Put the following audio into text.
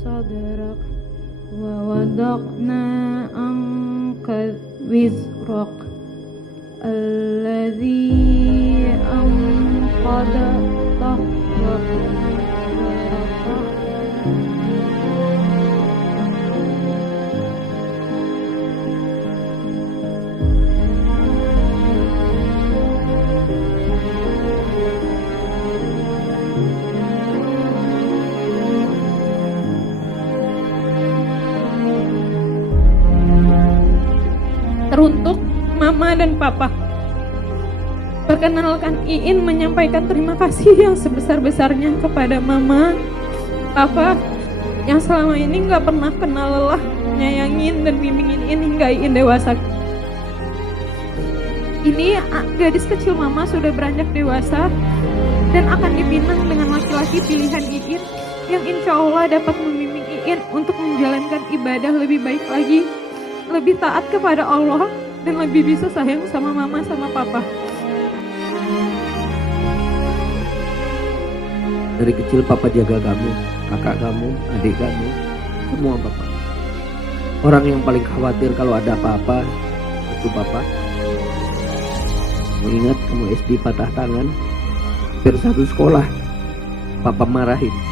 صدرك ووضعنا عنك وزرك الذي أنقض ظهرك teruntuk Mama dan Papa. Perkenalkan, Iin menyampaikan terima kasih yang sebesar-besarnya kepada Mama, Papa yang selama ini gak pernah kenal lelah nyayangin dan bimbingin Iin hingga Iin dewasa. Ini gadis kecil Mama sudah beranjak dewasa dan akan dipinang dengan laki-laki pilihan Iin yang insya Allah dapat membimbing Iin untuk menjalankan ibadah lebih baik lagi, lebih taat kepada Allah, dan lebih bisa sayang sama Mama sama Papa. Dari kecil Papa jaga kamu, kakak kamu, adik kamu, semua Papa. Orang yang paling khawatir kalau ada apa-apa itu Papa. Mengingat kamu SD patah tangan, hampir satu sekolah Papa marahin.